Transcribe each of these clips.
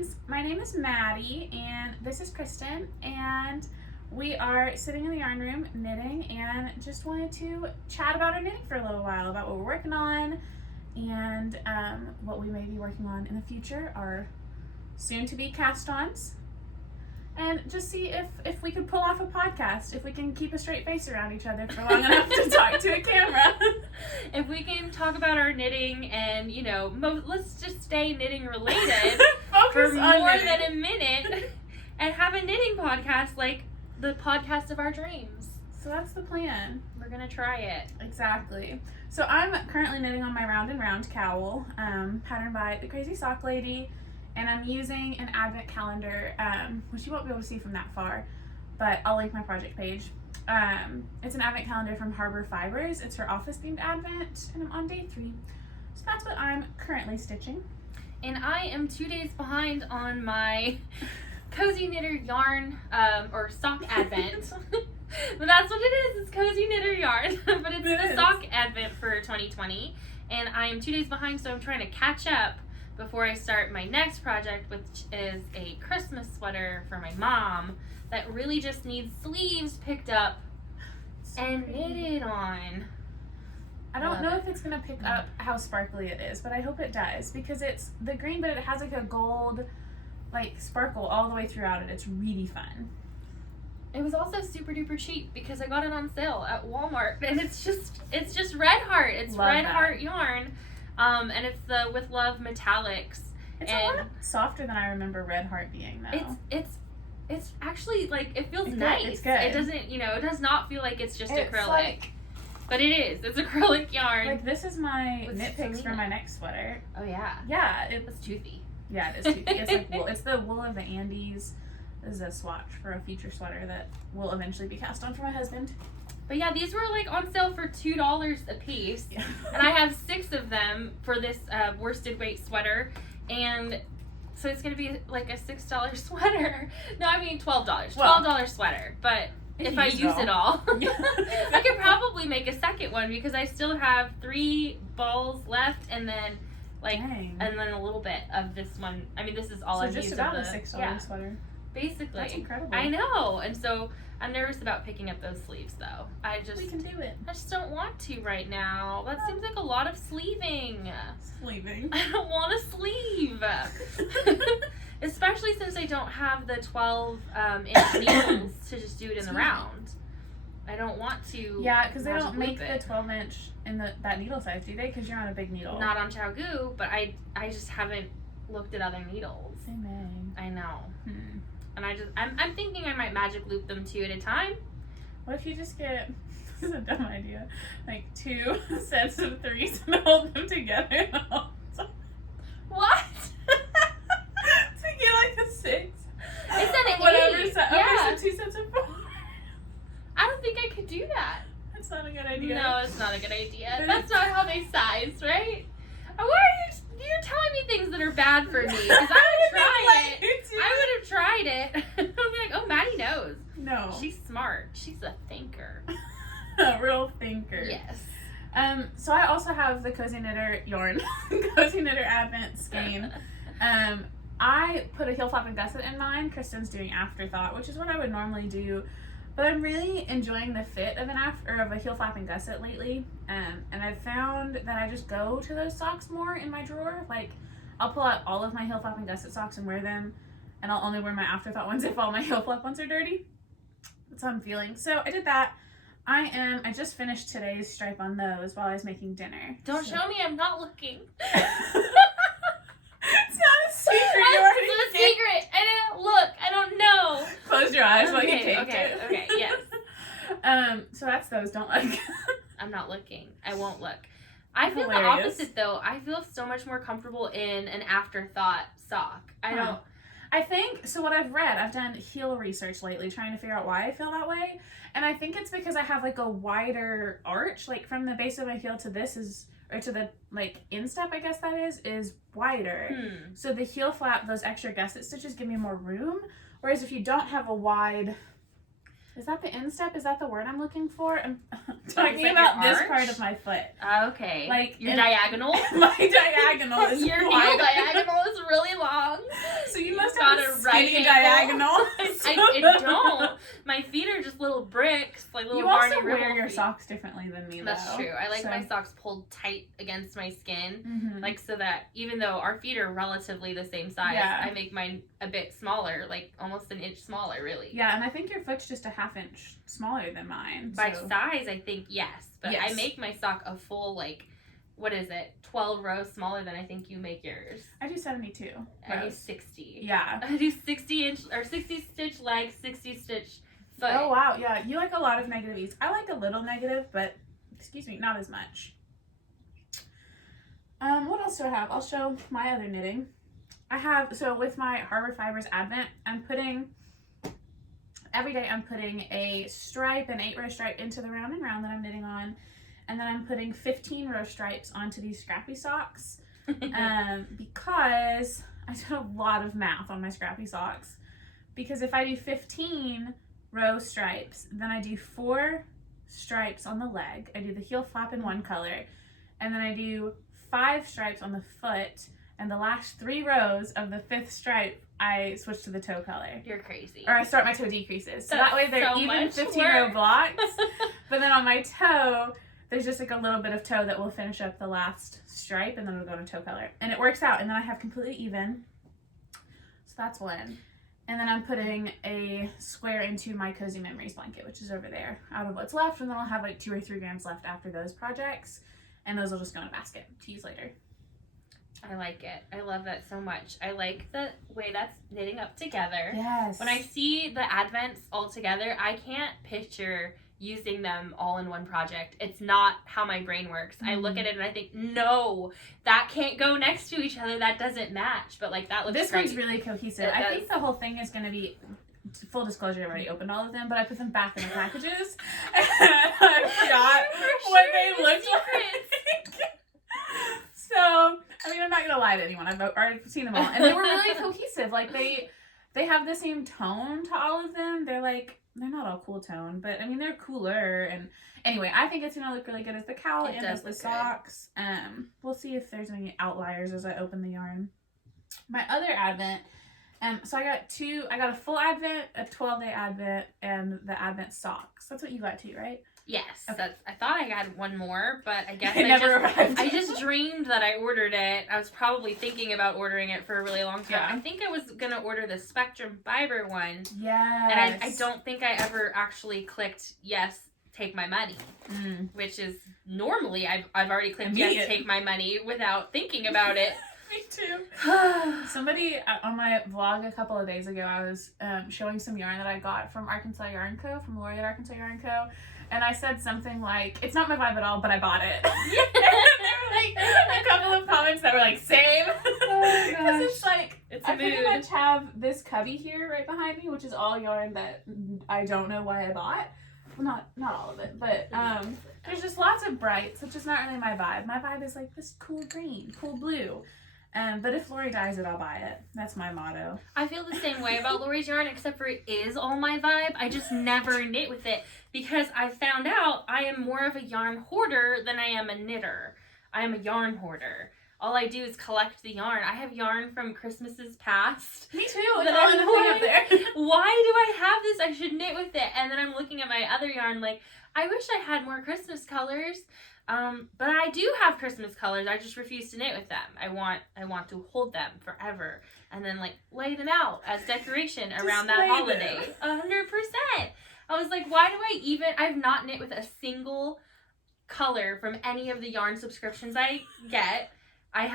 friends, my name is Maddie and this is Christen, and we are sitting in the yarn room knitting and just wanted to chat about our knitting for a little while, about what we're working on and what we may be working on in the future, our soon-to-be cast-ons, and just see if we could pull off a podcast, if we can keep a straight face around each other for long enough to talk to a camera. If we can talk about our knitting and, you know, let's just stay knitting related for more than a minute and have a knitting podcast like the podcast of our dreams. So that's the plan. We're going to try it. Exactly. So I'm currently knitting on my Round and Round cowl, patterned by the Crazy Sock Lady. And I'm using an advent calendar, which you won't be able to see from that far, but I'll link my project page. It's an advent calendar from Harbor Fibers. It's her office-themed advent, and I'm on day 3. So that's what I'm currently stitching. And I am 2 days behind on my Cozy Knitter yarn, or sock advent. But that's what it is. It's Cozy Knitter yarn, but it's the sock advent for 2020. And I am 2 days behind, so I'm trying to catch up before I start my next project, which is a Christmas sweater for my mom that really just needs sleeves picked up and knitted on. I don't know if it's going to pick up how sparkly it is, but I hope it does, because it's the green, but it has like a gold like sparkle all the way throughout it. It's really fun. It was also super duper cheap because I got it on sale at Walmart, and it's just Red Heart. It's Red Heart yarn. And it's the With Love Metallics. It's a lot softer than I remember Red Heart being, though. It's actually, like, it feels nice. It's good. It doesn't, it does not feel like it's just acrylic. But it is. It's acrylic yarn. Like, this is my knit picks for my next sweater. Oh, yeah. Yeah. It's toothy. Yeah, it is toothy. It's like wool. It's the wool of the Andes. This is a swatch for a future sweater that will eventually be cast on for my husband. But yeah, these were like on sale for $2 a piece. Yeah. And I have 6 of them for this worsted weight sweater. And so it's going to be like a $6 sweater. No, I mean $12. $12 sweater. But if I use it all, I could probably make a second one because I still have 3 balls left and then and then a little bit of this one. I mean, this is all I've used. So just about a $6 sweater. Basically. That's incredible. I know. And so I'm nervous about picking up those sleeves, though. We can do it. I just don't want to right now. That seems like a lot of sleeving. I don't want a sleeve. Especially since I don't have the 12-inch needles to just do it in the round. I don't want to. Yeah, because they don't make the 12-inch in that needle size, do they? Because you're on a big needle. Not on Chaogu, but I just haven't looked at other needles. They may. I know. And I'm thinking I might magic loop them 2 at a time. What if you just get, this is a dumb idea, like 2 sets of 3s and hold them together? What? To get like a 6. It's an 8. Whatever so 2 sets of 4. I don't think I could do that. That's not a good idea. No, it's not a good idea. That's not how they size, right? Why are you're telling me things that are bad for me? Because I would try it. I would have tried it. I'd be like, oh, Maddie knows. No. She's smart. She's a thinker. A real thinker. Yes. So I also have the Cozy Knitter yarn, Cozy Knitter Advent skein. I put a heel flap and gusset in mine. Kristen's doing afterthought, which is what I would normally do. But I'm really enjoying the fit of a heel flap and gusset lately, and I've found that I just go to those socks more in my drawer. Like, I'll pull out all of my heel flap and gusset socks and wear them, and I'll only wear my afterthought ones if all my heel flap ones are dirty. That's how I'm feeling. So I did that. I just finished today's stripe on those while I was making dinner. Don't show me. I'm not looking. It's not a secret. It's a secret. I didn't look. I don't know. Close your eyes while you take it. Okay, yes. So that's those. Don't look. I'm not looking. I won't look. I feel the opposite, though. I feel so much more comfortable in an afterthought sock. I think, so what I've read, I've done heel research lately, trying to figure out why I feel that way. And I think it's because I have like a wider arch, like from the base of my heel to to the like instep, I guess that is wider. So the heel flap, those extra gusset stitches give me more room. Whereas if you don't have a wide, is that the instep? Is that the word I'm looking for? I'm talking about this part of my foot. Okay. Like your diagonal? My diagonal is your wide. heel diagonal is really long. So you skinny diagonal. I don't. My feet are just little bricks, like little Barney Rubble. You also wear your socks differently than me, though. That's true. I like my socks pulled tight against my skin, like so that even though our feet are relatively the same size, I make mine a bit smaller, like almost an inch smaller, really. Yeah, and I think your foot's just a half inch smaller than mine. By size, I think yes, but I make my sock a full, like, what is it, 12 rows smaller than I think you make yours. I do 72 rows. I do 60. Yeah. I do 60 stitch leg, 60 stitch foot. Oh wow, yeah. You like a lot of negative ease. I like a little negative, but excuse me, not as much. What else do I have? I'll show my other knitting. I have, so with my Harbor Fibers Advent, every day I'm putting a stripe, an 8-row stripe into the round and round that I'm knitting on. And then I'm putting 15-row stripes onto these Scrappy Socks because I did a lot of math on my Scrappy Socks. Because if I do 15-row stripes, then I do 4 stripes on the leg. I do the heel flap in one color, and then I do 5 stripes on the foot, and the last 3 rows of the 5th stripe, I switch to the toe color. You're crazy. Or I start my toe decreases. So that way they're even 15-row blocks. But then on my toe, there's just like a little bit of toe that will finish up the last stripe, and then it'll go to toe color. And it works out, and then I have completely even. So that's one. And then I'm putting a square into my Cozy Memories blanket, which is over there, out of what's left. And then I'll have like 2 or 3 grams left after those projects. And those will just go in a basket to use later. I like it. I love that so much. I like the way that's knitting up together. Yes. When I see the advents all together, I can't picture using them all in one project. It's not how my brain works. I look at it and I think, no, that can't go next to each other. That doesn't match. But like that looks This great. one's really cohesive. I think the whole thing is going to be, full disclosure, I've already opened all of them, but I put them back in the packages. And I forgot what they looked like. So, I mean, I'm not going to lie to anyone. I've already seen them all. And they were really cohesive. Like, they have the same tone to all of them. They're not all cool tone, but I mean, they're cooler. And anyway, I think it's going to look really good as the cowl and as the socks. We'll see if there's any outliers as I open the yarn. My other advent, so I got a full advent, a 12-day advent, and the advent socks. That's what you got too, right? Yes, okay. I thought I got one more, but I guess I just dreamed that I ordered it. I was probably thinking about ordering it for a really long time. Yeah. I think I was going to order the Spectrum Fiber one. Yes. And I don't think I ever actually clicked, yes, take my money. Which is, normally, I've already clicked, yes, take my money without thinking about it. Me too. Somebody on my vlog a couple of days ago, I was showing some yarn that I got from Arkansas Yarn Co., from Lori at Arkansas Yarn Co., and I said something like, it's not my vibe at all, but I bought it. And there were like a couple of comments that were like, same. Oh, because it's like, I pretty much have this cubby here right behind me, which is all yarn that I don't know why I bought. Well, not all of it, but there's just lots of brights, which is not really my vibe. My vibe is like this cool green, cool blue. But if Lori dyes it, I'll buy it. That's my motto. I feel the same way about Lori's yarn, except for it is all my vibe. I just never knit with it because I found out I am more of a yarn hoarder than I am a knitter. I am a yarn hoarder. All I do is collect the yarn. I have yarn from Christmases past. Me too. It's all in the thing up there. Why do I have this? I should knit with it. And then I'm looking at my other yarn like, I wish I had more Christmas colors. But I do have Christmas colors. I just refuse to knit with them. I want to hold them forever and then like lay them out as decoration around that holiday. 100%. I was like, why do I've not knit with a single color from any of the yarn subscriptions I get. I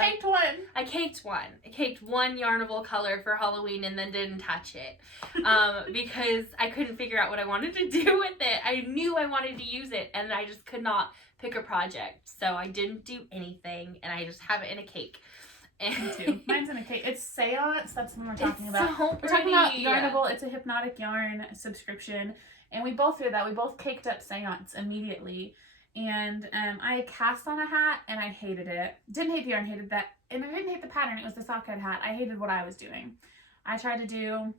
caked one. I caked one Yarnable color for Halloween and then didn't touch it because I couldn't figure out what I wanted to do with it. I knew I wanted to use it and I just could not pick a project. So I didn't do anything and I just have it in a cake. Me too. Mine's in a cake. It's Seance. That's the one we're talking about. So we're talking about Yarnable. It's a hypnotic yarn subscription. And we both did that. We both caked up Seance immediately. And I cast on a hat and I hated it. Didn't hate the yarn, hated that. And I didn't hate the pattern. It was the sock head hat. I hated what I was doing. I tried to do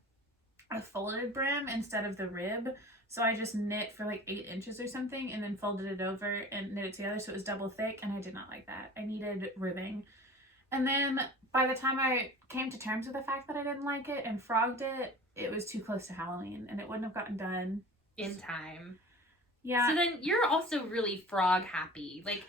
a folded brim instead of the rib. So I just knit for like 8 inches or something and then folded it over and knit it together so it was double thick. And I did not like that. I needed ribbing. And then by the time I came to terms with the fact that I didn't like it and frogged it, it was too close to Halloween and it wouldn't have gotten done in time. Yeah. So then you're also really frog happy. Like,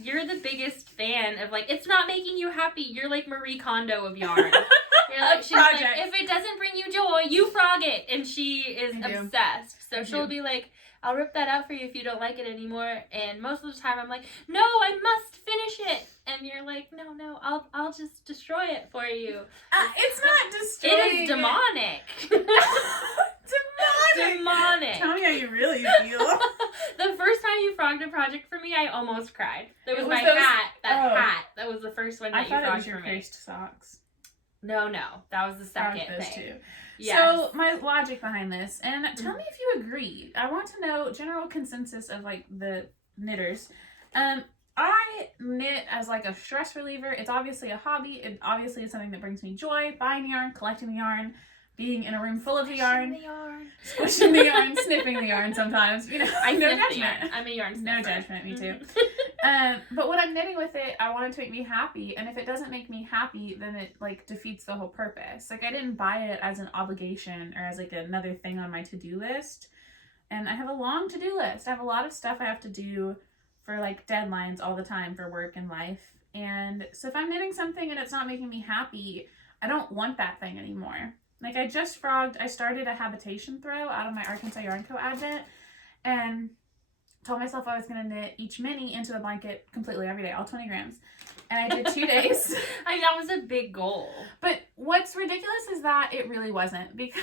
you're the biggest fan of, like, it's not making you happy. You're like Marie Kondo of yarn. You're like, she's like, if it doesn't bring you joy, you frog it. And she is obsessed. So she'll be like, I'll rip that out for you if you don't like it anymore. And most of the time I'm like, no, I must finish it. And you're like, no, I'll just destroy it for you. It's not destroying. It is demonic. Demonic. Tell me how you really feel. The first time you frogged a project for me, I almost cried. There was my hat. Hat. That was the first one that you frogged for me. I thought it was your Christ socks. No. That was the second thing. Too. Yes. So my logic behind this, and tell me if you agree. I want to know general consensus of like the knitters. I knit as like a stress reliever. It's obviously a hobby. It obviously is something that brings me joy. Buying the yarn, collecting the yarn, being in a room full of the yarn, squishing the yarn, sniffing the yarn sometimes. You know, I no sniff judgment. The yarn. I'm a yarn sniffer. No judgment, me too. But when I'm knitting with it, I want it to make me happy. And if it doesn't make me happy, then it like defeats the whole purpose. Like I didn't buy it as an obligation or as like another thing on my to-do list. And I have a long to-do list. I have a lot of stuff I have to do for like deadlines all the time for work and life. And so if I'm knitting something and it's not making me happy, I don't want that thing anymore. Like I started a habitation throw out of my Arkansas Yarn Co. advent and told myself I was going to knit each mini into a blanket completely every day, all 20 grams. And I did 2 days. I mean, that was a big goal. But what's ridiculous is that it really wasn't, because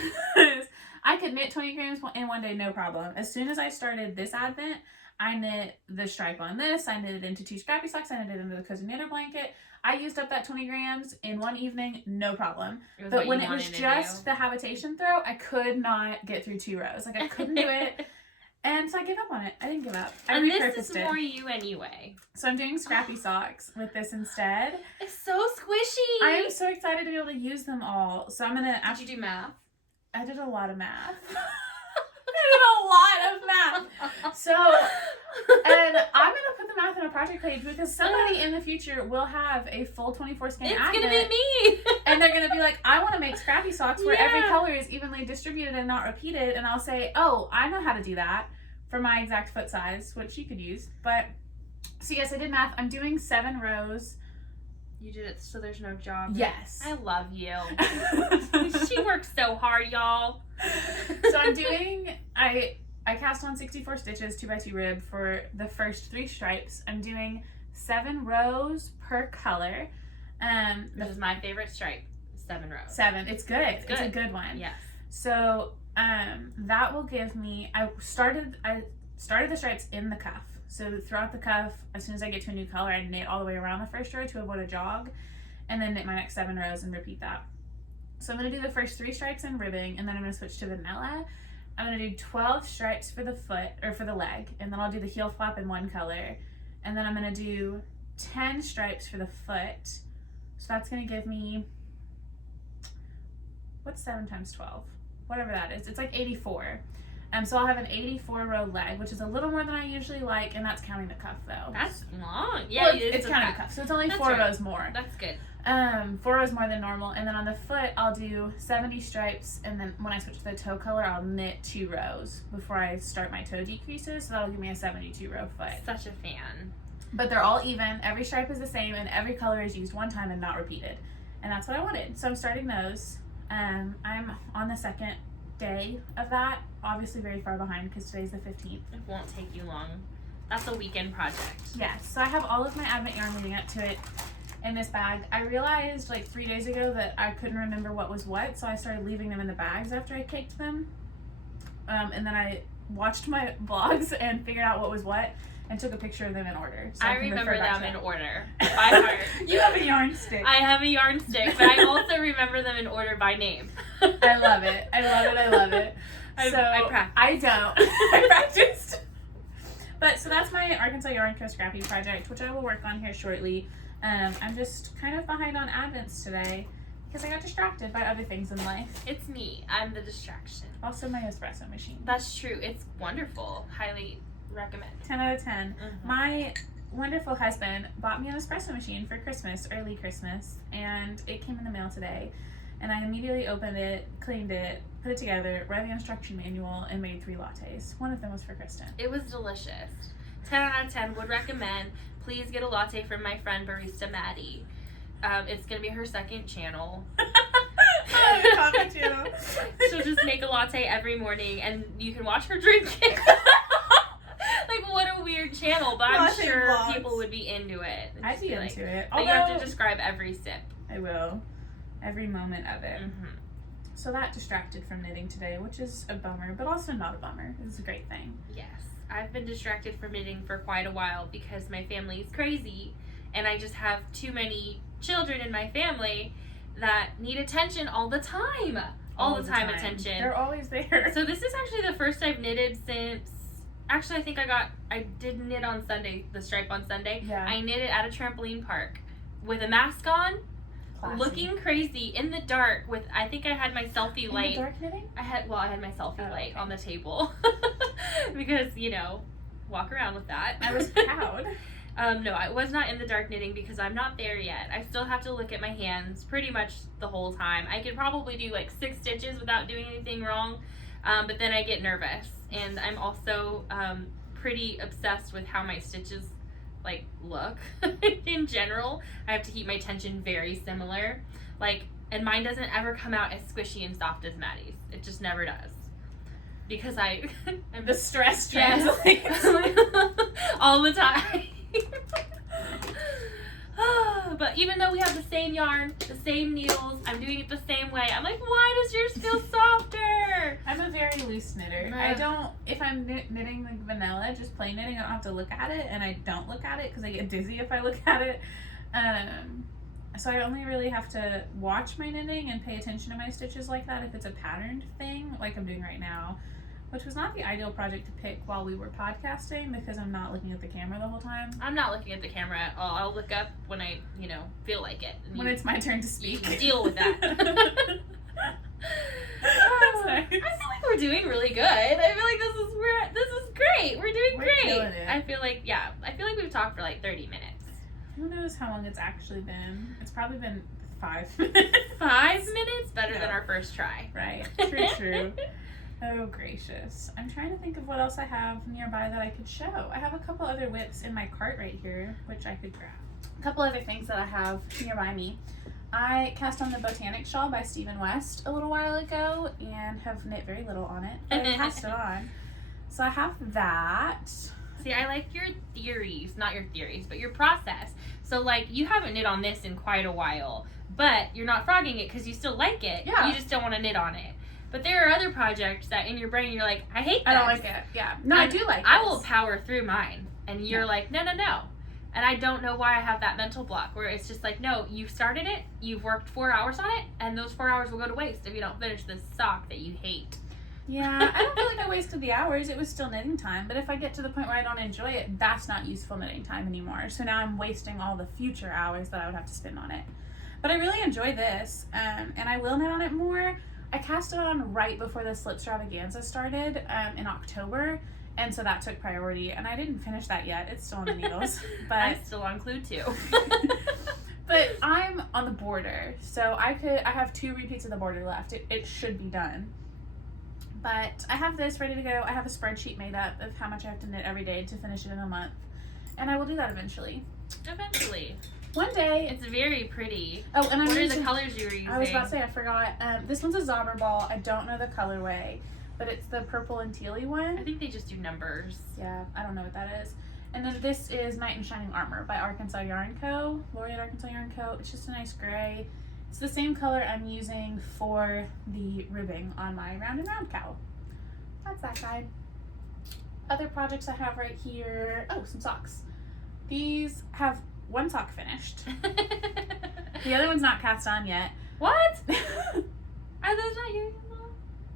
I could knit 20 grams in one day, no problem. As soon as I started this advent, I knit the stripe on this. I knit it into 2 scrappy socks. I knit it into the cozy knitter blanket. I used up that 20 grams in one evening, no problem. But when it was just the habitation throw, I could not get through 2 rows. Like I couldn't do it. And so I gave up on it. I didn't give up. I repurposed it. This is more you anyway. So I'm doing scrappy socks with this instead. It's so squishy. I am so excited to be able to use them all. So I'm going to... Did you do math? I did a lot of math. I did a lot of math. So, and I'm going to put the math in a project page because somebody in the future will have a full 24 skein advent. It's going to be me. And they're going to be like, I want to make scrappy socks where every color is evenly distributed and not repeated. And I'll say, oh, I know how to do that for my exact foot size, which you could use. But, so yes, I did math. I'm doing 7 rows. You did it so there's no job. Yes. I love you. She works so hard, y'all. So I'm doing, I cast on 64 stitches, 2x2 rib for the first 3 stripes. I'm doing 7 rows per color. This is my favorite stripe. 7 rows. 7. It's good. It's a good one. Yes. So that will give me, I started the stripes in the cuff. So throughout the cuff, as soon as I get to a new color, I knit all the way around the first row to avoid a jog, and then knit my next 7 rows and repeat that. So I'm going to do the first 3 stripes in ribbing, and then I'm going to switch to vanilla. I'm going to do 12 stripes for the foot, or for the leg, and then I'll do the heel flap in one color. And then I'm going to do 10 stripes for the foot. So that's going to give me, what's 7 times 12? Whatever that is. It's like 84. So I'll have an 84 row leg, which is a little more than I usually like, and that's counting the cuff though. That's long. Yeah, well, it's counting the cuff, so it's only 4 rows more. That's good. 4 rows more than normal, and then on the foot I'll do 70 stripes, and then when I switch to the toe color, I'll knit 2 rows before I start my toe decreases, so that'll give me a 72 row foot. Such a fan. But they're all even. Every stripe is the same, and every color is used one time and not repeated, and that's what I wanted. So I'm starting those. I'm on the 2nd day of that, obviously very far behind because today's the 15th. It won't take you long. That's a weekend project. Yes, so I have all of my advent yarn leading up to it in this bag. I realized like 3 days ago that I couldn't remember what was what, so I started leaving them in the bags after I caked them. And then I watched my blogs and figured out what was what and took a picture of them in order. So I remember them in order by heart. You have a yarn stick. I have a yarn stick, but I also remember them in order by name. I love it. I love it. I practiced. I don't. I practiced. But so that's my Arkansas Yarn Co. Scrappy project, which I will work on here shortly. I'm just kind of behind on advents today because I got distracted by other things in life. It's me. I'm the distraction. Also my espresso machine. That's true. It's wonderful. Highly recommend. 10 out of 10. Mm-hmm. My wonderful husband bought me an espresso machine for Christmas, early Christmas, and it came in the mail today. And I immediately opened it, cleaned it, put it together, read the instruction manual, and made 3 lattes. One of them was for Christen. It was delicious. 10 out of 10, would recommend. Please get a latte from my friend barista Maddie. It's going to be her second channel. Coffee channel. She'll just make a latte every morning, and you can watch her drink it. Like, what a weird channel, but I'm Latte sure vlogs. People would be into it. It'd I'd just be like, into it. But you have to describe every sip. I will. Every moment of it. Mm-hmm. So that distracted from knitting today, which is a bummer, but also not a bummer. It's a great thing. Yes. I've been distracted from knitting for quite a while because my family is crazy, and I just have too many children in my family that need attention all the time. All the time attention. They're always there. So this is actually the first I've knitted since, actually I think I did knit on Sunday, the stripe on Sunday. Yeah. I knitted at a trampoline park with a mask on, Classy. looking crazy in the dark with, I think I had my selfie light. In the dark knitting? I had my selfie light Okay. on the table because, walk around with that. I was proud. No, I was not in the dark knitting because I'm not there yet. I still have to look at my hands pretty much the whole time. I could probably do like 6 stitches without doing anything wrong, but then I get nervous. And I'm also pretty obsessed with how my stitches like look in general. I have to keep my tension very similar. And mine doesn't ever come out as squishy and soft as Maddie's. It just never does. Because I'm The stress Yes. translates. all the time. But even though we have the same yarn, the same needles, I'm doing it the same way. I'm like, why does yours feel softer? I'm a very loose knitter. I don't, if I'm knitting like vanilla, just plain knitting, I don't have to look at it, and I don't look at it because I get dizzy if I look at it. So I only really have to watch my knitting and pay attention to my stitches like that if it's a patterned thing, like I'm doing right now, which was not the ideal project to pick while we were podcasting because I'm not looking at the camera the whole time. I'm not looking at the camera at all. I'll look up when I, feel like it. And When it's my turn to speak. you deal with that. That's nice. I feel like we're doing really good. I feel like this is great. We're doing We're great. killing it. I feel like we've talked for like 30 minutes. Who knows how long it's actually been? It's probably been 5 minutes. 5 minutes? Better than Yeah. our first try. Right. True. Oh, gracious. I'm trying to think of what else I have nearby that I could show. I have a couple other whips in my cart right here, which I could grab. A couple other things that I have nearby me. I cast on the Botanic Shawl by Stephen West a little while ago and have knit very little on it, but I cast it on. So I have that. See, I like your theories, not your theories, but your process. So, you haven't knit on this in quite a while, but you're not frogging it because you still like it. Yeah. You just don't want to knit on it. But there are other projects that in your brain you're like, I hate this. I don't like it. Yeah. No, I do like it. I will power through mine. And you're like, no. And I don't know why I have that mental block where it's just like, no, you started it, you've worked 4 hours on it, and those 4 hours will go to waste if you don't finish this sock that you hate. Yeah, I don't feel like I wasted the hours. It was still knitting time. But if I get to the point where I don't enjoy it, that's not useful knitting time anymore. So now I'm wasting all the future hours that I would have to spend on it. But I really enjoy this, and I will knit on it more. I cast it on right before the Slip Stravaganza started in October, and so that took priority. And I didn't finish that yet. It's still on the needles. But I'm still on Clue 2. But I'm on the border, so I have 2 repeats of the border left. It should be done. But I have this ready to go. I have a spreadsheet made up of how much I have to knit every day to finish it in a month. And I will do that eventually. Eventually. One day. It's very pretty. Oh, and What are the colors you were using? I was about to say, I forgot. This one's a Zauber ball. I don't know the colorway, but it's the purple and tealy one. I think they just do numbers. Yeah, I don't know what that is. And then this is Knight in Shining Armor by Arkansas Yarn Co. Laureate Arkansas Yarn Co. It's just a nice gray. It's the same color I'm using for the ribbing on my Round and Round cowl. That's that guy. Other projects I have right here. Oh, some socks. These have 1 sock finished. The other one's not cast on yet. What? Are those not yours?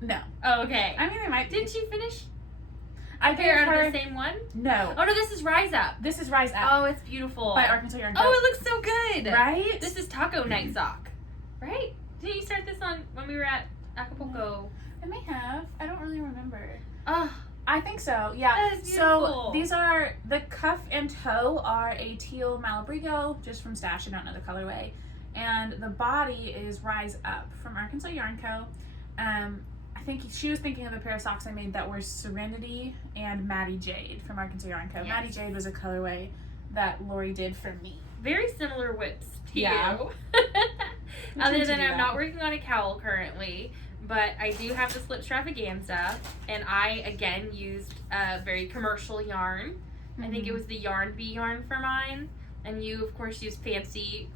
No. Oh, okay. I mean, they might be. Didn't you finish? I Pair gave out her... of the same one? No. Oh no, this is Rise Up. This is Rise Up Oh, it's beautiful. by Arkansas Yarn Co. Oh, it looks so good. Right? This is Taco Night Sock. Right? Didn't you start this on when we were at Acapulco? I may have. I don't really remember. Oh, I think so, yeah. That is So beautiful. these are, the cuff and toe are a teal Malabrigo, just from Stash, I don't know the colorway. And the body is Rise Up from Arkansas Yarn Co. I think she was thinking of a pair of socks I made that were Serenity and Maddie Jade from Arkansas Yarn Co. Yes. Maddie Jade was a colorway that Lori did for me. Very similar whips to Yeah. you. We Other tend to than do I'm that. not working on a cowl currently, but I do have the slip stravaganza, and I again used a very commercial yarn. I think it was the Yarn Bee yarn for mine, and you of course used fancy,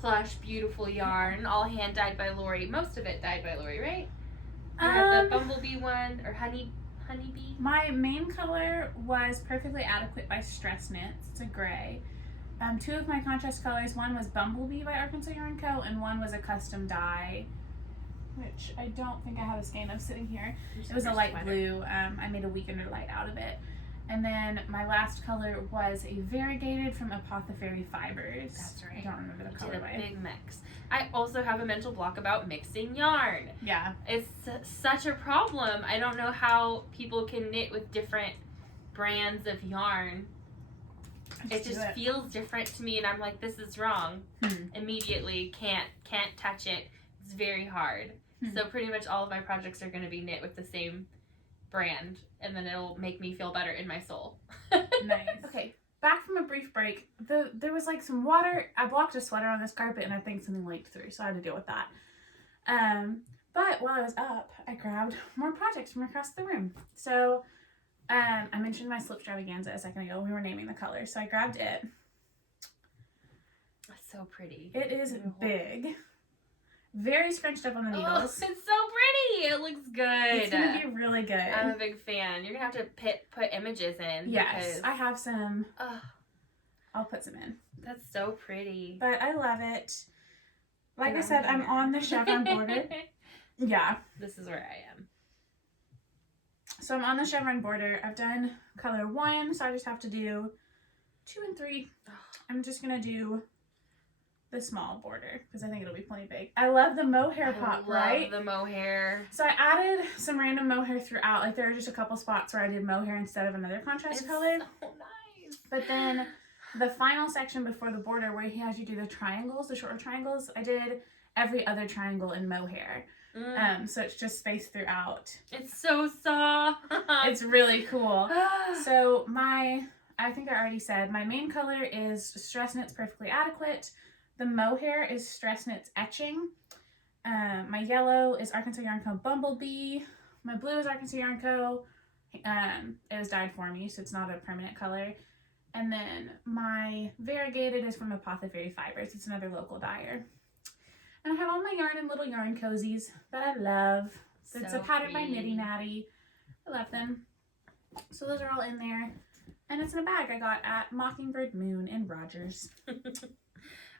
plush, beautiful yarn, all hand dyed by Lori. Most of it dyed by Lori, right? You had the bumblebee one or honeybee. My main color was Perfectly Adequate by Stress Knits. It's a gray. Two of my contrast colors, one was Bumblebee by Arkansas Yarn Co. and one was a custom dye, which I don't think I have a skein of sitting here. It was a light blue. I made a weekender light out of it. And then my last color was a variegated from Apothecary Fibers. That's right. I don't remember the Did a colorway. big mix. I also have a mental block about mixing yarn. Yeah. It's such a problem. I don't know how people can knit with different brands of yarn. It just feels different to me, and I'm like, this is wrong. Immediately, can't touch it. It's very hard. So pretty much all of my projects are going to be knit with the same brand, and then it'll make me feel better in my soul. Nice. Okay, back from a brief break. There was like some water. I blocked a sweater on this carpet, and I think something leaked through, so I had to deal with that. But while I was up, I grabbed more projects from across the room. So I mentioned my slip stravaganza a second ago. We were naming the colors, so I grabbed it. That's so pretty. It is big, very scrunched up on the needles. Oh, it's so pretty. It looks good. It's gonna be really good. I'm a big fan. You're gonna have to put images in. Yes, because, I have some. oh, I'll put some in. that's so pretty. But I love it. Like I said, I'm on the chevron border. Yeah. This is where I am. So I'm on the chevron border. I've done color 1, so I just have to do 2 and 3. I'm just gonna do the small border because I think it'll be plenty big. I love the mohair pop, right? I love the mohair. So I added some random mohair throughout. Like there are just a couple spots where I did mohair instead of another contrast color. So nice. But then the final section before the border where he has you do the triangles, the shorter triangles, I did every other triangle in mohair. So it's just spaced throughout. It's so soft. It's really cool. So I think I already said, my main color is Stress Knits Perfectly Adequate. The mohair is Stress Knits Etching. My yellow is Arkansas Yarn Co. Bumblebee. My blue is Arkansas Yarn Co. It was dyed for me, so it's not a permanent color. And then my variegated is from Apothecary Fibers. It's another local dyer. And I have all my yarn in little yarn cozies that I love. It's a pattern by Knitty Maddie. I love them. So those are all in there. And it's in a bag I got at Mockingbird Moon in Rogers.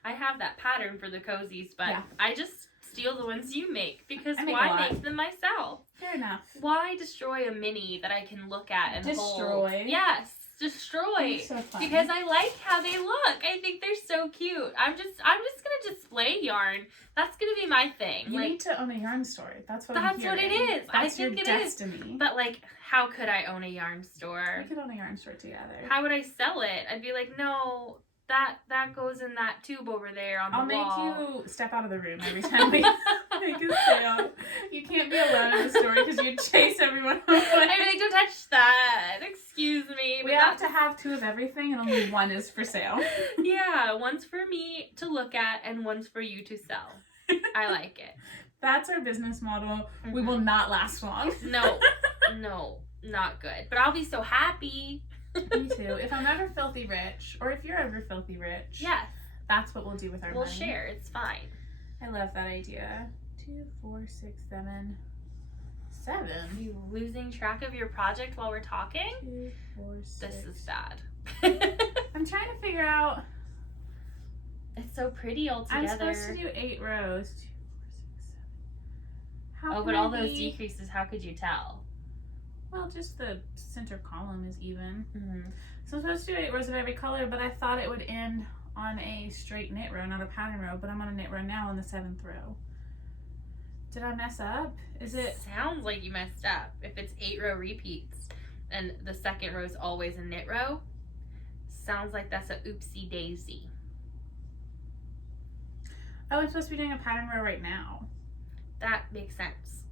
I have that pattern for the cozies, but Yeah. I just steal the ones you make because I make a why lot. make them myself? Fair enough. Why destroy a mini that I can look at and hold? Destroy? Yes, destroy. So fun. Because I like how they look. I think they're so cute. I'm just gonna display yarn. That's gonna be my thing. You need to own a yarn store. That's what I'm That's what it hearing. is. I That's think your it is. destiny. But like, how could I own a yarn store? We could own a yarn store together. How would I sell it? I'd be like, no, that goes in that tube over there on the I'll wall. make you step out of the room every time we make a sale. You can't be alone in the store because you chase everyone away. I'd be like, don't touch that. Excuse me. We have to have 2 of everything and only 1 is for sale. Yeah, one's for me to look at and one's for you to sell. I like it. That's our business model. We will not last long. No, not good. But I'll be so happy. Me too. If I'm ever filthy rich, or if you're ever filthy rich, Yes, that's what we'll do with our we'll money. share. It's fine. I love that idea. 2, 4, 6, 7. Are you losing track of your project while we're talking? 2, 4, 6. This is sad. I'm trying to figure out. It's so pretty all together. I'm supposed to do 8 rows. 2, 4, 6, 7. How Oh, can but I all those be- decreases, how could you tell? Well, just the center column is even. Mm-hmm. So I'm supposed to do 8 rows of every color, but I thought it would end on a straight knit row, not a pattern row. But I'm on a knit row now on the 7th row. Did I mess up? Is it? Sounds like you messed up if it's 8 row repeats. and the second row is always a knit row. Sounds like that's a oopsie daisy. Oh, I'm supposed to be doing a pattern row right now. That makes sense.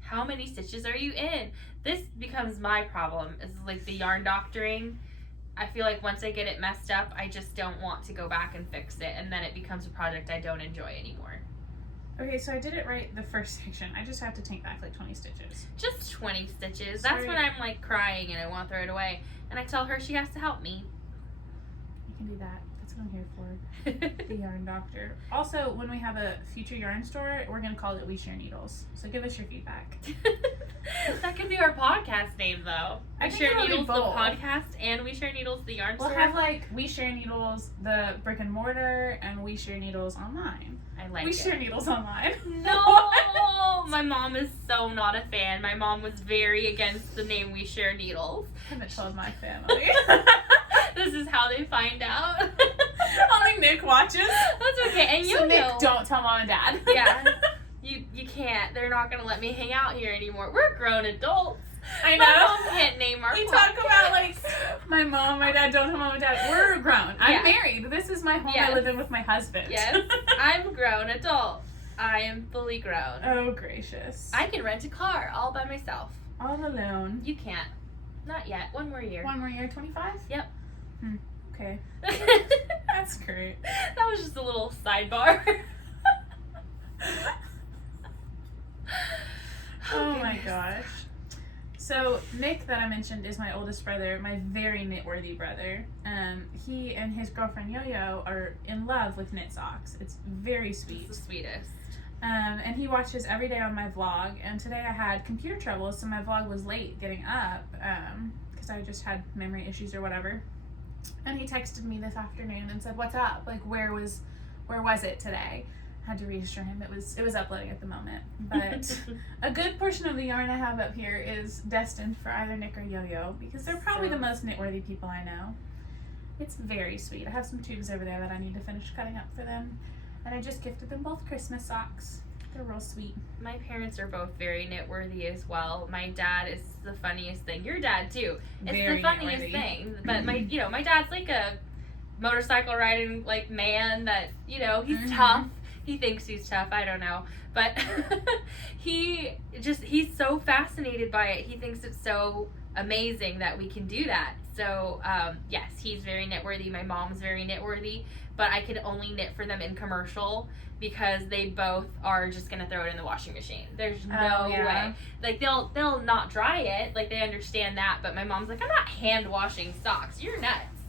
How many stitches are you in? This becomes my problem, is like the yarn doctoring. I feel like once I get it messed up, I just don't want to go back and fix it, and then it becomes a project I don't enjoy anymore. Okay, so I did it right the first section. I just have to take back like 20 stitches. Just 20 stitches. Sorry. That's when I'm like crying and I want to throw it away. And I tell her she has to help me. You can do that. That's what I'm here for. The yarn doctor. Also, when we have a future yarn store, we're going to call it We Share Needles. So give us your feedback. That could be our podcast name, though. I We think Share it'll be Needles, the both. podcast, and We Share Needles, the yarn We'll store. have like We Share Needles, the brick and mortar, and We Share Needles online. I like We it. Share Needles online. No! My mom is so not a fan. My mom was very against the name We Share Needles. I haven't told my family. This is how they find out. Only Nick watches. That's okay. And you So Nick, know. don't tell mom and dad. Yeah. You can't. They're not going to let me hang out here anymore. We're grown adults. I My know. mom can't name our We podcast. talk about like my mom, my dad, don't tell mom and dad. We're grown. I'm Yeah. married. This is my home. Yes. I live in with my husband. Yes. I'm a grown adult. I am fully grown. Oh, gracious. I can rent a car all by myself. All alone. You can't. Not yet. One more year. One more year, 25? Yep. Okay. That That's great. was just a little sidebar. Oh my gosh. So Nick, that I mentioned, is my oldest brother, my very knitworthy brother. He and his girlfriend Yo-Yo are in love with knit socks. It's very sweet. It's the sweetest. And he watches every day on my vlog. And today I had computer trouble, so my vlog was late getting up because I just had memory issues or whatever. And he texted me this afternoon and said, "What's up? Like, where was it today?" I had to reassure him it was uploading at the moment. But a good portion of the yarn I have up here is destined for either Nick or Yo-Yo because they're probably the most knitworthy people I know. It's very sweet. I have some tubes over there that I need to finish cutting up for them. And I just gifted them both Christmas socks. They're real sweet. My parents are both very knitworthy as well. My dad is the funniest thing. Your dad too. It's Very the funniest knitworthy. thing. But my dad's like a motorcycle riding like man that, he's tough. He thinks he's tough. I don't know. But he's so fascinated by it. He thinks it's so amazing that we can do that. So, yes, he's very knitworthy. My mom's very knitworthy. But I could only knit for them in commercial because they both are just going to throw it in the washing machine. There's no way. Like, they'll not dry it. Like, they understand that. But my mom's like, I'm not hand washing socks. You're nuts.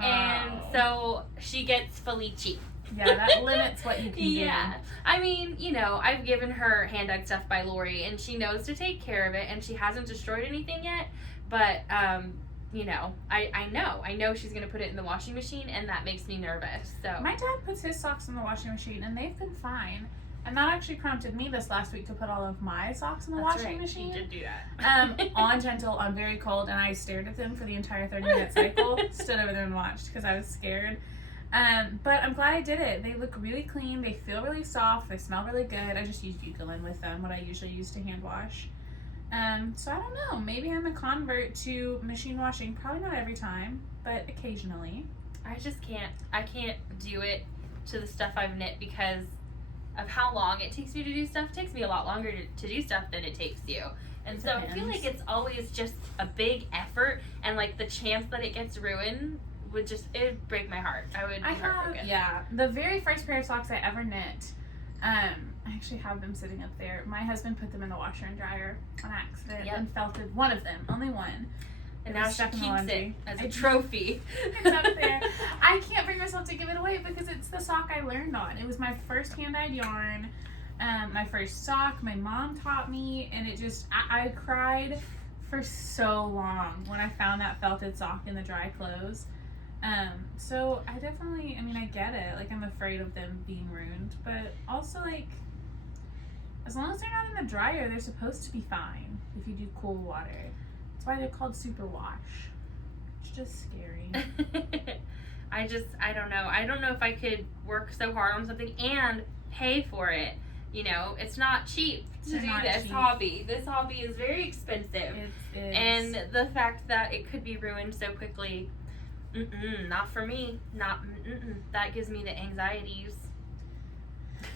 And so she gets fully cheap. Yeah, that limits what you can do. Yeah. I mean, I've given her hand-dyed stuff by Lori, and she knows to take care of it, and she hasn't destroyed anything yet. But, I know she's going to put it in the washing machine, and that makes me nervous. So My dad puts his socks in the washing machine, and they've been fine. And that actually prompted me this last week to put all of my socks in the washing machine. You did do that. On gentle, on very cold, and I stared at them for the entire 30-minute cycle. Stood over there and watched because I was scared. But I'm glad I did it. They look really clean. They feel really soft. They smell really good. I just use Eucalyptus with them, what I usually use to hand wash. So I don't know. Maybe I'm a convert to machine washing. Probably not every time, but occasionally. I just can't. I can't do it to the stuff I've knit because of how long it takes me to do stuff. It takes me a lot longer to do stuff than it takes you. And so I feel like it's always just a big effort, and like the chance that it gets ruined it'd break my heart. I would be heartbroken. Yeah. The very first pair of socks I ever knit, I actually have them sitting up there. My husband put them in the washer and dryer on accident and felted one of them, only one. And now she stuck in the keeps laundry. it as a trophy. It's up there. I can't bring myself to give it away because it's the sock I learned on. It was my first hand-dyed yarn, my first sock. My mom taught me, and it just, I cried for so long when I found that felted sock in the dry clothes. So I definitely, I get it. Like, I'm afraid of them being ruined, but also, like, as long as they're not in the dryer, they're supposed to be fine if you do cool water. That's why they're called super wash. It's just scary. I don't know. I don't know if I could work so hard on something and pay for it You know, it's not cheap to do this hobby. This hobby is very expensive. It is. And the fact that it could be ruined so quickly, not for me. That gives me the anxieties.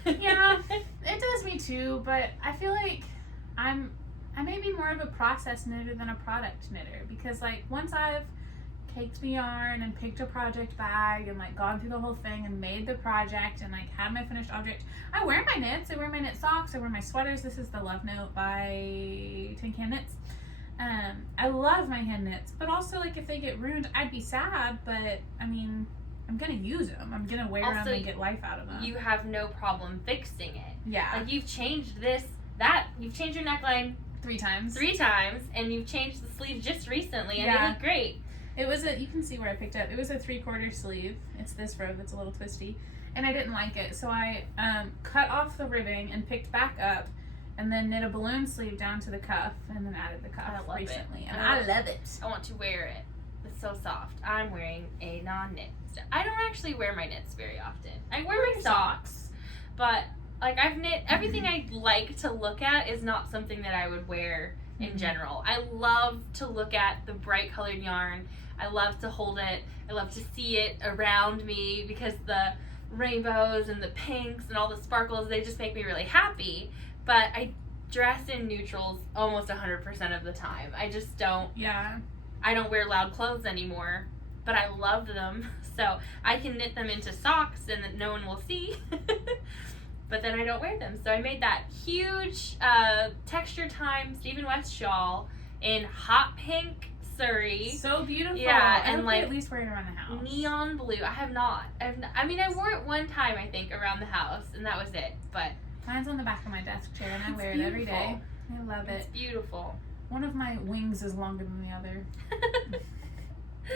Yeah, it does me too, but I feel like I may be more of a process knitter than a product knitter, because like once I've caked the yarn and picked a project bag and like gone through the whole thing and made the project and like had my finished object, I wear my knits, I wear my knit socks, I wear my sweaters. This is the Love Note by Tin Can Knits. I love my hand knits, but also like if they get ruined, I'd be sad, but I mean, I'm gonna use them. I'm gonna wear them and get life out of them. You have no problem fixing it. Yeah. Like you've changed you've changed your neckline 3 times. 3 times, and you've changed the sleeve just recently, and they look great. It was you can see where I picked up. It was a 3/4 sleeve. It's this row that's a little twisty, and I didn't like it, so I cut off the ribbing and picked back up, and then knit a balloon sleeve down to the cuff, and then added the cuff recently, and I love it. I want to wear it. It's so soft. I'm wearing a non-knit. I don't actually wear my knits very often. I wear my socks, but like I've knit everything I like to look at is not something that I would wear in general. I love to look at the bright colored yarn. I love to hold it. I love to see it around me because the rainbows and the pinks and all the sparkles, they just make me really happy. But I dress in neutrals almost 100% of the time. I just don't. Yeah. I don't wear loud clothes anymore, but I love them. So I can knit them into socks and that no one will see. But then I don't wear them. So I made that huge Texture Time Stephen West shawl in hot pink Surrey. So beautiful. Yeah, and like at least wear it around the house. Neon blue. I have not. I mean, I wore it one time, I think, around the house, and that was it. But mine's on the back of my desk chair, and I wear it every day. I love it. It's beautiful. One of my wings is longer than the other.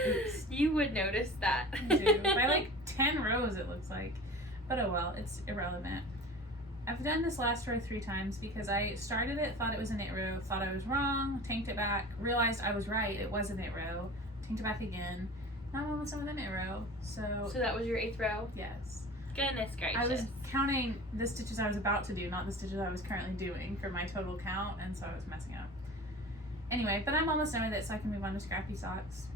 Oops. You would notice that. I do. By like 10 rows, it looks like. But oh well, it's irrelevant. I've done this last row 3 times because I started it, thought it was a knit row, thought I was wrong, tanked it back, realized I was right, it was a knit row, tanked it back again. Now I'm almost done with a knit row. So that was your 8th row? Yes. Goodness gracious. I was counting the stitches I was about to do, not the stitches I was currently doing for my total count, and so I was messing up. Anyway, but I'm almost done with it, so I can move on to Scrappy Socks,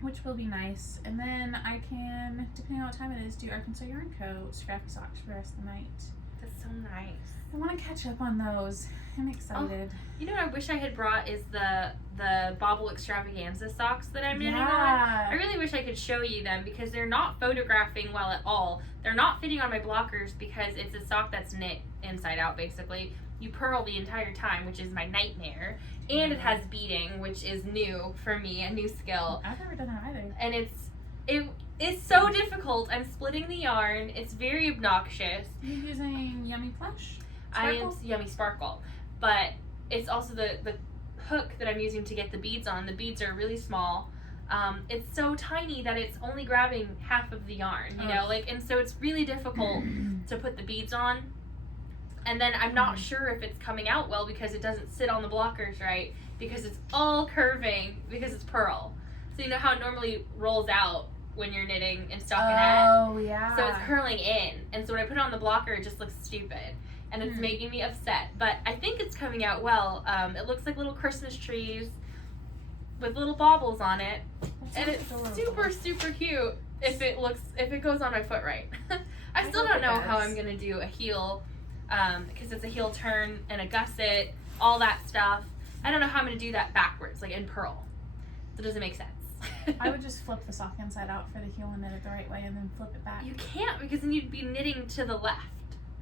which will be nice. And then I can, depending on what time it is, do Arkansas Yarn Co. Scrappy Socks for the rest of the night. That's so nice. I want to catch up on those. I'm excited. Oh, you know what I wish I had brought is the Bobble Extravaganza socks that I'm knitting on. I really wish I could show you them because they're not photographing well at all. They're not fitting on my blockers because it's a sock that's knit inside out basically. You purl the entire time, which is my nightmare. And it has beading, which is new for me, a new skill. I've never done that either. And it's so difficult. I'm splitting the yarn. It's very obnoxious. You're using Yummy Plush? I am Yummy Sparkle. But it's also the hook that I'm using to get the beads on. The beads are really small. It's so tiny that it's only grabbing half of the yarn, you know? And so it's really difficult to put the beads on. And then I'm not sure if it's coming out well because it doesn't sit on the blockers right because it's all curving because it's purl. So you know how it normally rolls out when you're knitting in stockinette? Oh, yeah. So it's curling in. And so when I put it on the blocker, it just looks stupid. And it's making me upset. But I think it's coming out well. It looks like little Christmas trees with little baubles on it. And it's super, super cute if it goes on my foot right. I still don't know how I'm going to do a heel because it's a heel turn and a gusset, all that stuff. I don't know how I'm going to do that backwards, like in purl. That doesn't make sense. I would just flip the sock inside out for the heel and knit it the right way and then flip it back. You can't because then you'd be knitting to the left.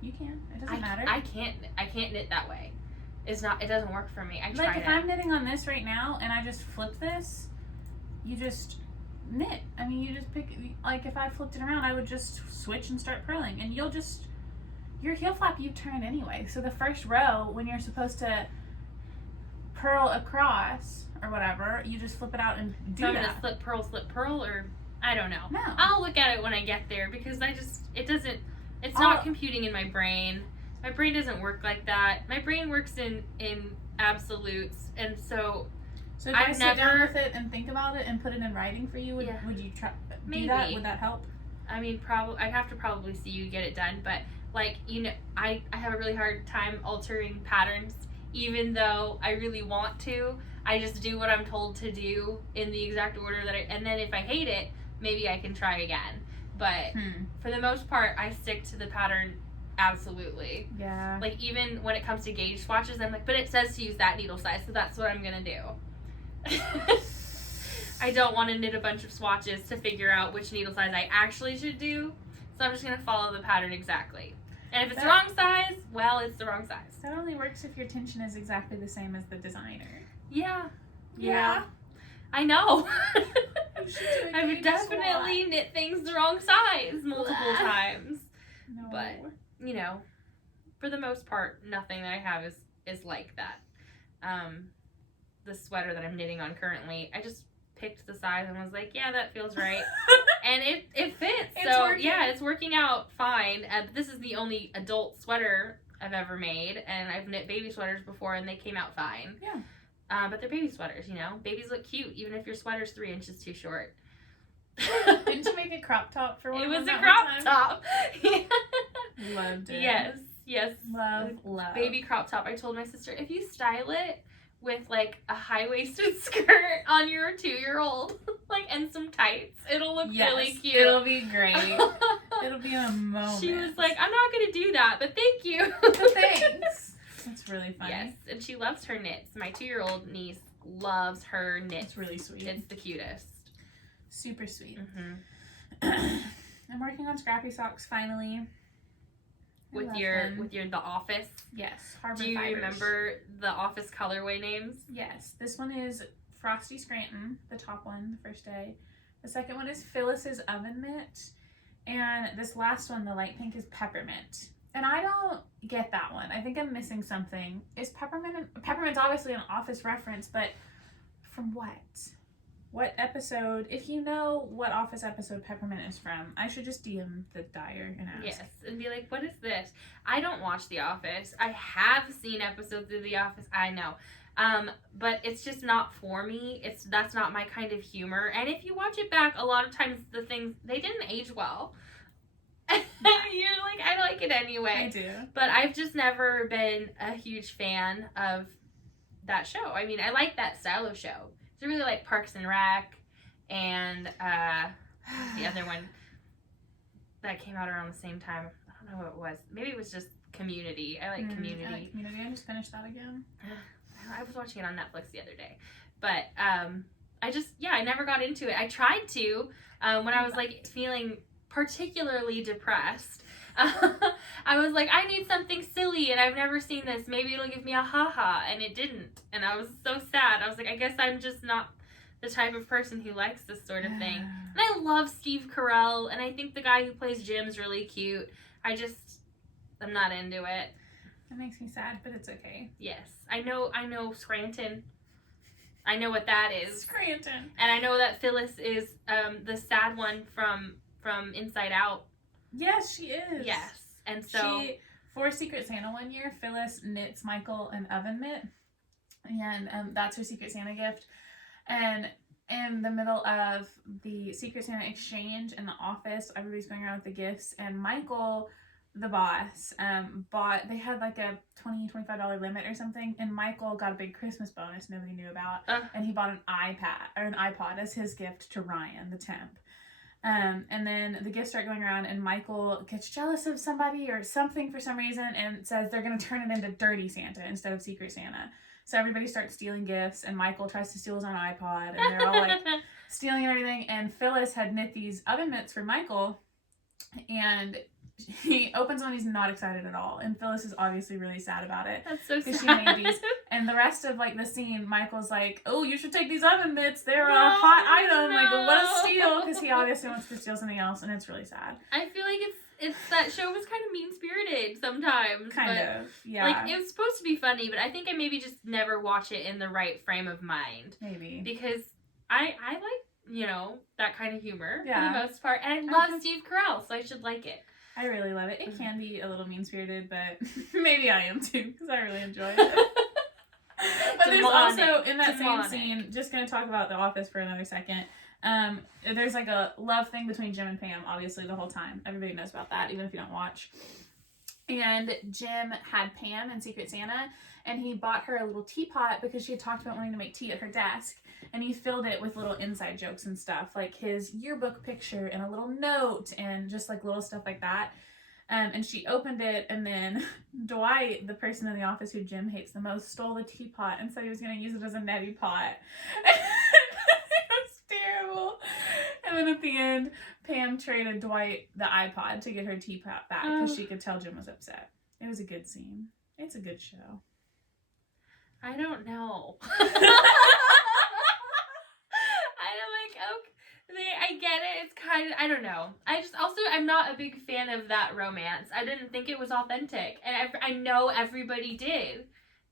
You can. It doesn't matter. I can't knit that way. It doesn't work for me. I tried like if I'm knitting on this right now and I just flip this, you just knit. I mean, you just pick, like if I flipped it around, I would just switch and start purling and your heel flap you turn anyway. So the first row when you're supposed to purl across or whatever, you just flip it out and do that. So I'm gonna slip purl, or I don't know. No. I'll look at it when I get there because it's not computing in my brain. My brain doesn't work like that. My brain works in absolutes, and so if I sit down with it and think about it and put it in writing for you, would you try do that? Would that help? I mean, I'd have to probably see you get it done, but Like, you know, I have a really hard time altering patterns, even though I really want to. I just do what I'm told to do in the exact order that and then if I hate it, maybe I can try again. But for the most part, I stick to the pattern absolutely. Yeah. Like, even when it comes to gauge swatches, I'm like, but it says to use that needle size, so that's what I'm gonna do. I don't want to knit a bunch of swatches to figure out which needle size I actually should do, so I'm just gonna follow the pattern exactly. And if it's the wrong size, well, it's the wrong size. That only works if your tension is exactly the same as the designer. Yeah. I know. I've definitely knit things the wrong size multiple times. No. But, you know, for the most part, nothing that I have is like that. The sweater that I'm knitting on currently, I just picked the size and was like, yeah, that feels right. And it fits. It's working out fine. This is the only adult sweater I've ever made, and I've knit baby sweaters before and they came out fine. Yeah. But they're baby sweaters, you know? Babies look cute even if your sweater's 3 inches too short. Didn't you make a crop top for one? It was a crop top. Loved it. Yes. Love. Baby crop top. I told my sister, if you style it with like a high-waisted skirt on your 2-year-old, like, and some tights, it'll look really cute. It'll be great. It'll be a moment. She was like, I'm not gonna do that, but thank you. Thanks. That's really funny. Yes, and she loves her knits. My 2-year-old niece loves her knits. It's really sweet. It's the cutest. Super sweet. Mm-hmm. I'm working on Scrappy Socks finally. With the Office. Yes, Harbor Do you Fibers. remember the Office colorway names? Yes, this one is Frosty Scranton, the top one, the first day. The second one is Phyllis's Oven Mitt, and this last one, the light pink, is Peppermint. And I don't get that one. I think I'm missing something. Is Peppermint's obviously an Office reference, but from what? What episode? If you know what Office episode Peppermint is from, I should just DM the dyer and ask. Yes, and be like, what is this? I don't watch The Office. I have seen episodes of The Office, I know. But it's just not for me. That's not my kind of humor. And if you watch it back, a lot of times the things, they didn't age well. You're like, I like it anyway. I do. But I've just never been a huge fan of that show. I mean, I like that style of show. I really like Parks and Rec and the other one that came out around the same time. I don't know what it was. Maybe it was just Community. I like Community. I like Community. I just finished that again. I was watching it on Netflix the other day. But I never got into it. I tried to when I was like feeling particularly depressed. I was like, I need something silly and I've never seen this. Maybe it'll give me a ha-ha. And it didn't. And I was so sad. I was like, I guess I'm just not the type of person who likes this sort of thing. And I love Steve Carell. And I think the guy who plays Jim's really cute. I'm not into it. That makes me sad, but it's okay. Yes. I know Scranton. I know what that is. Scranton. And I know that Phyllis is the sad one from Inside Out. Yes, she is. Yes. And so for Secret Santa one year, Phyllis knits Michael an oven mitt. And that's her Secret Santa gift. And in the middle of the Secret Santa exchange in the office, everybody's going around with the gifts. And Michael, the boss, they had like a $25 limit or something. And Michael got a big Christmas bonus nobody knew about. And he bought an iPod as his gift to Ryan, the temp. And then the gifts start going around and Michael gets jealous of somebody or something for some reason and says they're going to turn it into Dirty Santa instead of Secret Santa. So everybody starts stealing gifts and Michael tries to steal his own iPod and they're all like stealing and everything. And Phyllis had knit these oven mitts for Michael and he opens one, he's not excited at all. And Phyllis is obviously really sad about it. That's so sad. Because she made these. And the rest of like the scene, Michael's like, oh, you should take these oven mitts. They're a hot item. Like, what a steal. Because he obviously wants to steal something else. And it's really sad. I feel like it's that show was kind of mean-spirited sometimes. Kind of, yeah. Like, it was supposed to be funny, but I think I maybe just never watch it in the right frame of mind. Maybe. Because I like, that kind of humor for Yeah. the most part. And I love Steve Carell, so I should like it. I really love it. It can be a little mean-spirited, but maybe I am too, because I really enjoy it. But there's also, in that same scene, just going to talk about The Office for another second, there's like a love thing between Jim and Pam, obviously, the whole time. Everybody knows about that, even if you don't watch. And Jim had Pam in Secret Santa, and he bought her a little teapot because she had talked about wanting to make tea at her desk. And he filled it with little inside jokes and stuff, like his yearbook picture and a little note and just like little stuff like that. And she opened it, and then Dwight, the person in the office who Jim hates the most, stole the teapot and said he was going to use it as a neti pot. It was terrible. And then at the end, Pam traded Dwight the iPod to get her teapot back because she could tell Jim was upset. It was a good scene. It's a good show. I don't know. I get it. It's kind of, I don't know. I'm not a big fan of that romance. I didn't think it was authentic. And I know everybody did.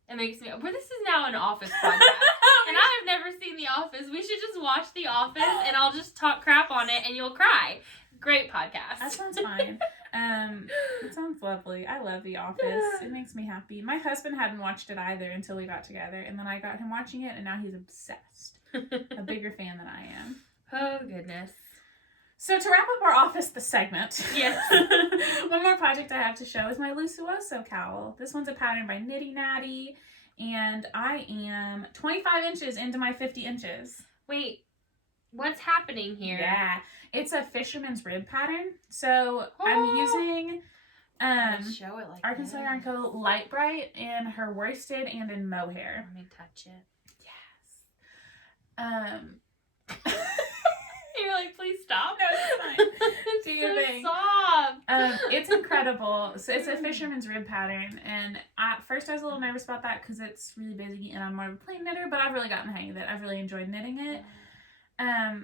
It makes me, this is now an Office podcast. And I've never seen The Office. We should just watch The Office and I'll just talk crap on it and you'll cry. Great podcast. That sounds fine. It sounds lovely. I love The Office. It makes me happy. My husband hadn't watched it either until we got together. And then I got him watching it and now he's obsessed. A bigger fan than I am. Oh, goodness. So to wrap up our Office, the segment. Yes. One more project I have to show is my Lusu Oso Cowl. This one's a pattern by Maddie. And I am 25 inches into my 50 inches. Wait, what's happening here? Yeah. It's a fisherman's rib pattern. So I'm using show it like Arkansas Yarn Co. Light Bright in her worsted and in mohair. Let me touch it. Yes. You're like, please stop. No, it's fine. It's Do your so thing. soft. It's incredible. So it's a fisherman's rib pattern, and at first I was a little nervous about that because it's really busy and I'm more of a plain knitter, but I've really gotten the hang of it. I've really enjoyed knitting it. I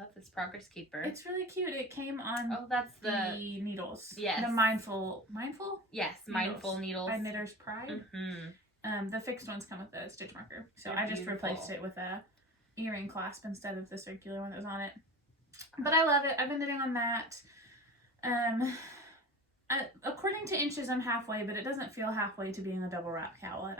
love this progress keeper. It's really cute. It came on that's the needles. Yes. The mindful? Yes, mindful needles. By Knitter's Pride. Mm-hmm. The fixed ones come with a stitch marker. So They're I just beautiful. replaced it with a earring clasp instead of the circular one that was on it. But I love it. I've been knitting on that. According to inches, I'm halfway, but it doesn't feel halfway to being a double wrap cowl at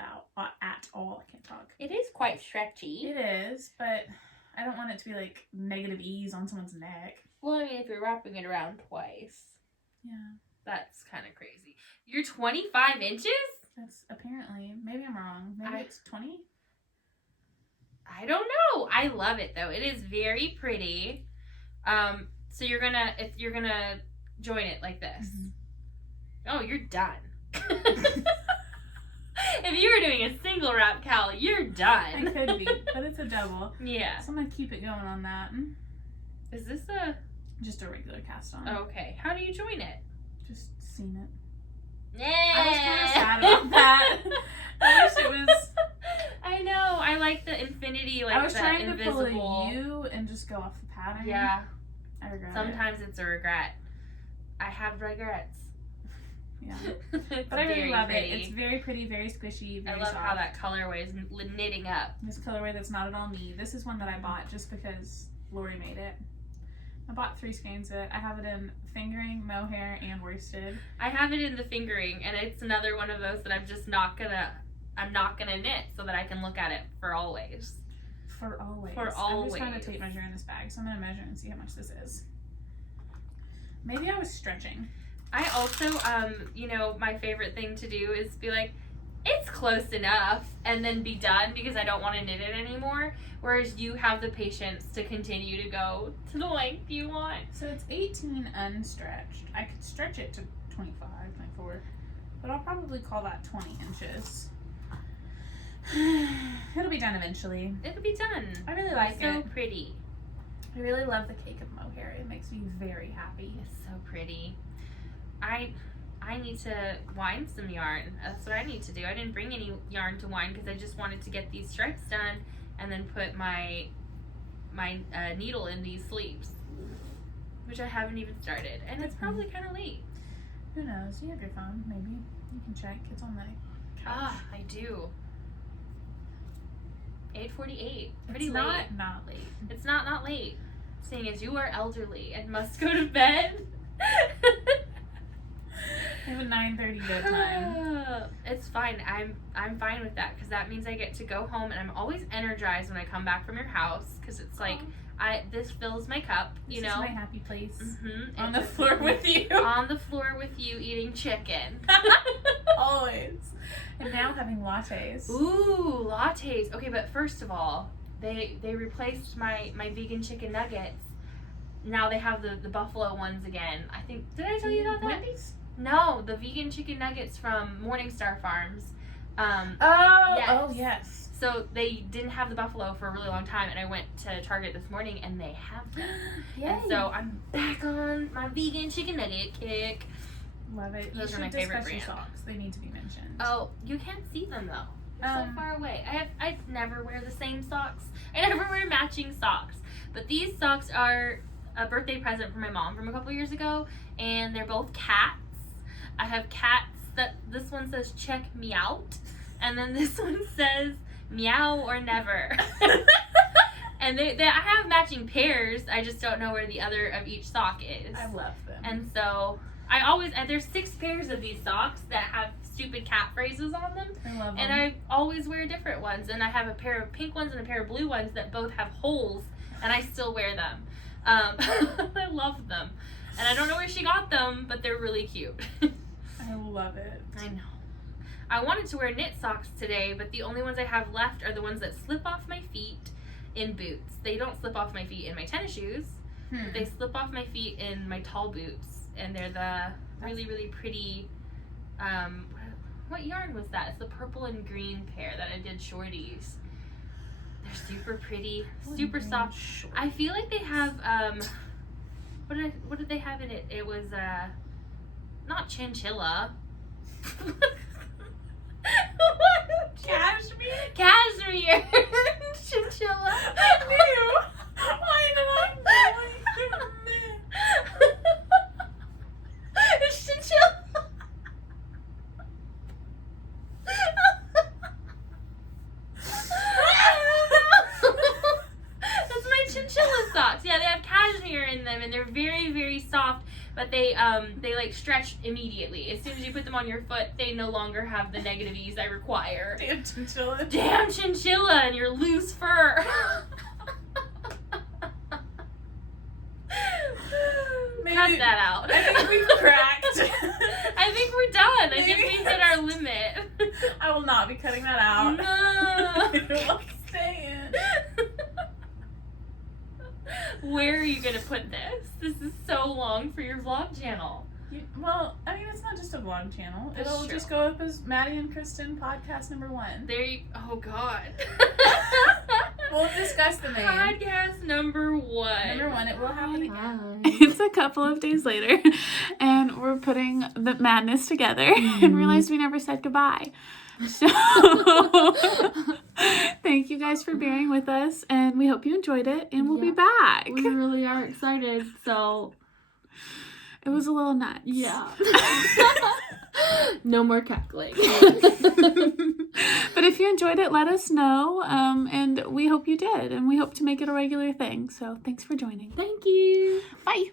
all. I can't talk. It is quite stretchy. It is, but I don't want it to be like negative ease on someone's neck. Well, I mean, if you're wrapping it around twice. Yeah. That's kind of crazy. You're 25 inches? That's apparently, maybe I'm wrong. Maybe it's 20? I don't know. I love it though. It is very pretty. So you're gonna join it like this. Mm-hmm. Oh, you're done. If you were doing a single wrap cowl, you're done. I could be, but it's a double. Yeah. So I'm gonna keep it going on that. Is this a... Just a regular cast on. Okay. How do you join it? Just seen it. Yeah. I was kind of sad about that. I wish it was... I know. I like the infinity, like I was the trying invisible. to pull a U and just go off the pattern. Yeah. I regret Sometimes it's a regret. I have regrets. Yeah. But But I really love it. It's very pretty, very squishy, very I love soft. how that colorway is knitting up. This colorway that's not at all me. This is one that I bought just because Lori made it. I bought 3 skeins of it. I have it in fingering, mohair, and worsted. I have it in the fingering, and it's another one of those that I'm not gonna knit so that I can look at it for always. For always. For I'm always. just trying to tape measure in this bag, so I'm gonna measure and see how much this is. Maybe I was stretching. I also, my favorite thing to do is be like, it's close enough, and then be done because I don't want to knit it anymore. Whereas you have the patience to continue to go to the length you want. So it's 18 unstretched. I could stretch it to 25, 24, but I'll probably call that 20 inches. It'll be done eventually. It'll be done. I really like so it. So pretty. I really love the cake of mohair. It makes me very happy. It's so pretty. I need to wind some yarn. That's what I need to do. I didn't bring any yarn to wind because I just wanted to get these stripes done and then put my needle in these sleeves, which I haven't even started. And it's probably kind of late. Who knows? You have your phone, maybe. You can check. It's on the couch. Ah, I do. 8:48. Pretty it's late. Not late. It's not late. Seeing as you are elderly and must go to bed. I have a 9:30 bedtime. It's fine. I'm fine with that because that means I get to go home and I'm always energized when I come back from your house because it's like This fills my cup, you know. This is my happy place. Mm-hmm. On the floor with you. On the floor with you eating chicken. Always. And now having lattes. Ooh, lattes. Okay, but first of all, they replaced my vegan chicken nuggets. Now they have the buffalo ones again. I think, did I tell you about that? Wendy's? No, the vegan chicken nuggets from Morningstar Farms. Yes. So they didn't have the buffalo for a really long time, and I went to Target this morning, and they have them. And so I'm back on my vegan chicken nugget kick. Love it. Those you are my should favorite discuss your brand. socks. They need to be mentioned. Oh, you can't see them though. They're so far away. I never wear the same socks. I never wear matching socks. But these socks are a birthday present from my mom from a couple years ago, and they're both cats. I have cats this one says check me out, and then this one says meow or never. And I have matching pairs. I just don't know where the other of each sock is. I love them. And so there's 6 pairs of these socks that have stupid cat phrases on them. I love them. And I always wear different ones. And I have a pair of pink ones and a pair of blue ones that both have holes, and I still wear them. I love them. And I don't know where she got them, but they're really cute. I love it. I know. I wanted to wear knit socks today, but the only ones I have left are the ones that slip off my feet in boots. They don't slip off my feet in my tennis shoes, but they slip off my feet in my tall boots. And they're the really, really pretty, what yarn was that? It's the purple and green pair that I did shorties. They're super pretty, super soft. I feel like they have, what did they have in it? It was, not chinchilla. Cashmere? Cashmere. Chinchilla. I knew. Why did I know? It's chinchilla. That's my chinchilla socks. Yeah, they have cashmere in them, and they're very, very soft. But they like stretch immediately. As soon as you put them on your foot, they no longer have the negative ease I require. Damn chinchilla. Damn chinchilla and your loose fur. Cut that out. I think we've cracked. I think we're done. I think we hit our limit. I will not be cutting that out. No. It will stay in. Where are you going to put this? This is so long for your vlog channel. Well, I mean, it's not just a vlog channel. That's It'll true. just go up as Maddie and Christen podcast #1. Oh, God. We'll discuss the name. Podcast #1. #1, it will happen again. It's a couple of days later, and we're putting the madness together and realized we never said goodbye. So, thank you guys for bearing with us, and we hope you enjoyed it, and we'll be back. We really are excited, so... It was a little nuts. Yeah. No more cackling. But if you enjoyed it, let us know, and we hope you did, and we hope to make it a regular thing. So, thanks for joining. Thank you. Bye.